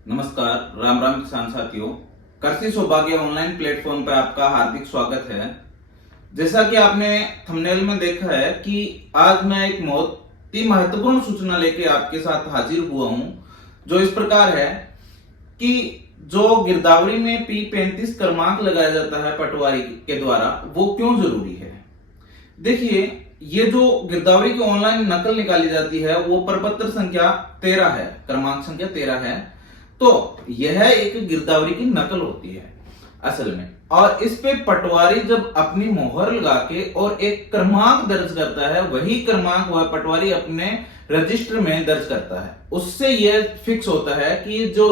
नमस्कार, राम राम किसान साथियों। कृषि सौभाग्य ऑनलाइन प्लेटफॉर्म पर आपका हार्दिक स्वागत है। जैसा कि आपने थंबनेल में देखा है कि आज मैं एक बहुत ही महत्वपूर्ण सूचना लेके आपके साथ हाजिर हुआ हूं, जो इस प्रकार है कि जो गिरदावरी में P35 क्रमांक लगाया जाता है पटवारी के द्वारा, वो क्यों जरूरी है। देखिए, ये जो गिरदावरी की ऑनलाइन नकल निकाली जाती है वो प्रपत्र संख्या 13 है, क्रमांक संख्या 13 है। तो यह एक गिरदावरी की नकल होती है असल में, और इस पे पटवारी जब अपनी मोहर लगा के और एक क्रमांक दर्ज करता है, वही क्रमांक वह पटवारी अपने रजिस्टर में दर्ज करता है। उससे यह फिक्स होता है कि जो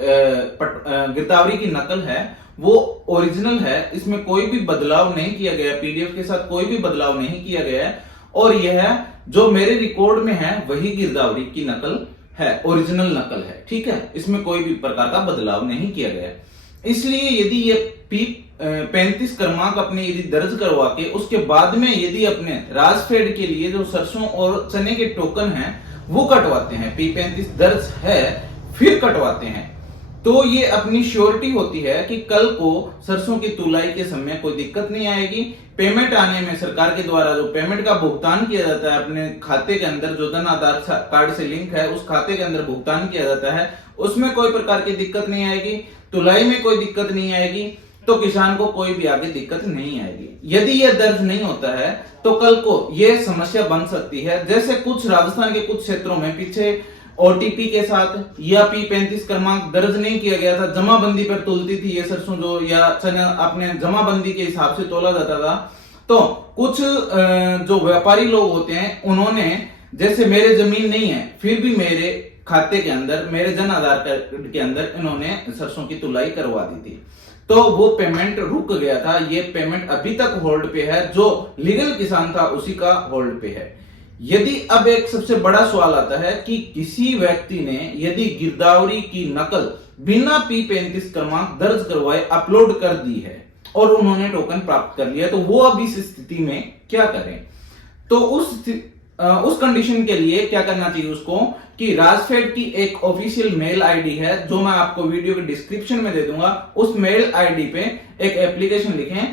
गिरदावरी की नकल है वो ओरिजिनल है, इसमें कोई भी बदलाव नहीं किया गया, पीडीएफ के साथ कोई भी बदलाव नहीं किया गया है, और यह जो मेरे रिकॉर्ड में है वही गिरदावरी की नकल है, ओरिजिनल नकल है। ठीक है, इसमें कोई भी प्रकार का बदलाव नहीं किया गया। इसलिए यदि ये P35 क्रमांक अपने यदि दर्ज करवा के उसके बाद में यदि अपने राजफेड के लिए जो सरसों और चने के टोकन हैं वो कटवाते हैं, P35 दर्ज है फिर कटवाते हैं, तो ये अपनी श्योरिटी होती है कि कल को सरसों की तुलाई के समय कोई दिक्कत नहीं आएगी। पेमेंट आने में सरकार के द्वारा जो पेमेंट का भुगतान किया जाता है अपने खाते के अंदर, जो धन आधार कार्ड से लिंक है उस खाते के अंदर भुगतान किया जाता है, उसमें कोई प्रकार की दिक्कत नहीं आएगी, तुलाई में कोई दिक्कत नहीं आएगी, तो किसान को कोई भी आगे दिक्कत नहीं आएगी। यदि यह दर्ज नहीं होता है तो कल को यह समस्या बन सकती है। जैसे कुछ राजस्थान के कुछ क्षेत्रों में पीछे ओटीपी के साथ या P35 क्रमांक दर्ज नहीं किया गया था, जमाबंदी पर तुलती थी ये सरसों जो या चना अपने जमाबंदी के हिसाब से तोला जाता था। तो कुछ जो व्यापारी लोग होते हैं उन्होंने, जैसे मेरे जमीन नहीं है फिर भी मेरे खाते के अंदर, मेरे जन आधार कार्ड के अंदर इन्होंने सरसों की तुलाई करवा दी थी, तो वो पेमेंट रुक गया था। ये पेमेंट अभी तक होल्ड पे है, जो लीगल किसान था उसी का होल्ड पे है। यदि अब एक सबसे बड़ा सवाल आता है कि किसी व्यक्ति ने यदि गिरदावरी की नकल बिना P35 क्रमांक दर्ज करवाए अपलोड कर दी है और उन्होंने टोकन प्राप्त कर लिया, तो वो अब इस स्थिति में क्या करें। तो उस कंडीशन के लिए क्या करना चाहिए उसको कि राजफेड की एक ऑफिशियल मेल आईडी है, जो मैं आपको वीडियो के डिस्क्रिप्शन में दे दूंगा। उस मेल आईडी पे एक एप्लीकेशन लिखें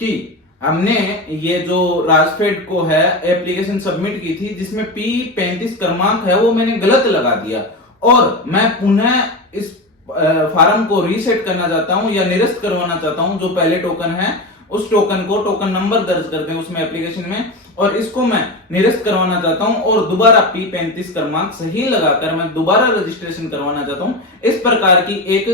कि हमने ये जो राजफेड को है एप्लीकेशन सबमिट की थी जिसमें P35 क्रमांक है वो मैंने गलत लगा दिया, और मैं पुनः इस फार्म को रीसेट करना चाहता हूं या निरस्त करवाना चाहता हूं। जो पहले टोकन है उस टोकन को टोकन नंबर दर्ज कर दें उसमें एप्लीकेशन में, और इसको मैं निरस्त करवाना चाहता हूं और दोबारा P35 क्रमांक सही लगाकर मैं दोबारा रजिस्ट्रेशन करवाना चाहता हूं। इस प्रकार की एक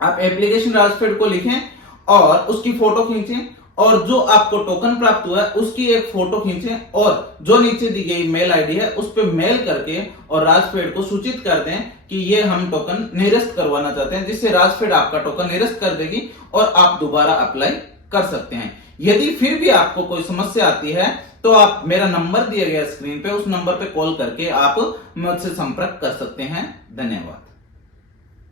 आप एप्लीकेशन राजफेड को लिखें और उसकी फोटो खींचें, और जो आपको टोकन प्राप्त हुआ है उसकी एक फोटो खींचें और जो नीचे दी गई मेल आईडी है उस पर मेल करके और राजफेड को सूचित कर दें कि ये हम टोकन निरस्त करवाना चाहते हैं, जिससे राजफेड आपका टोकन निरस्त कर देगी और आप दोबारा अप्लाई कर सकते हैं। यदि फिर भी आपको कोई समस्या आती है तो आप, मेरा नंबर दिया गया स्क्रीन पे, उस नंबर पे कॉल करके आप मुझसे संपर्क कर सकते हैं। धन्यवाद।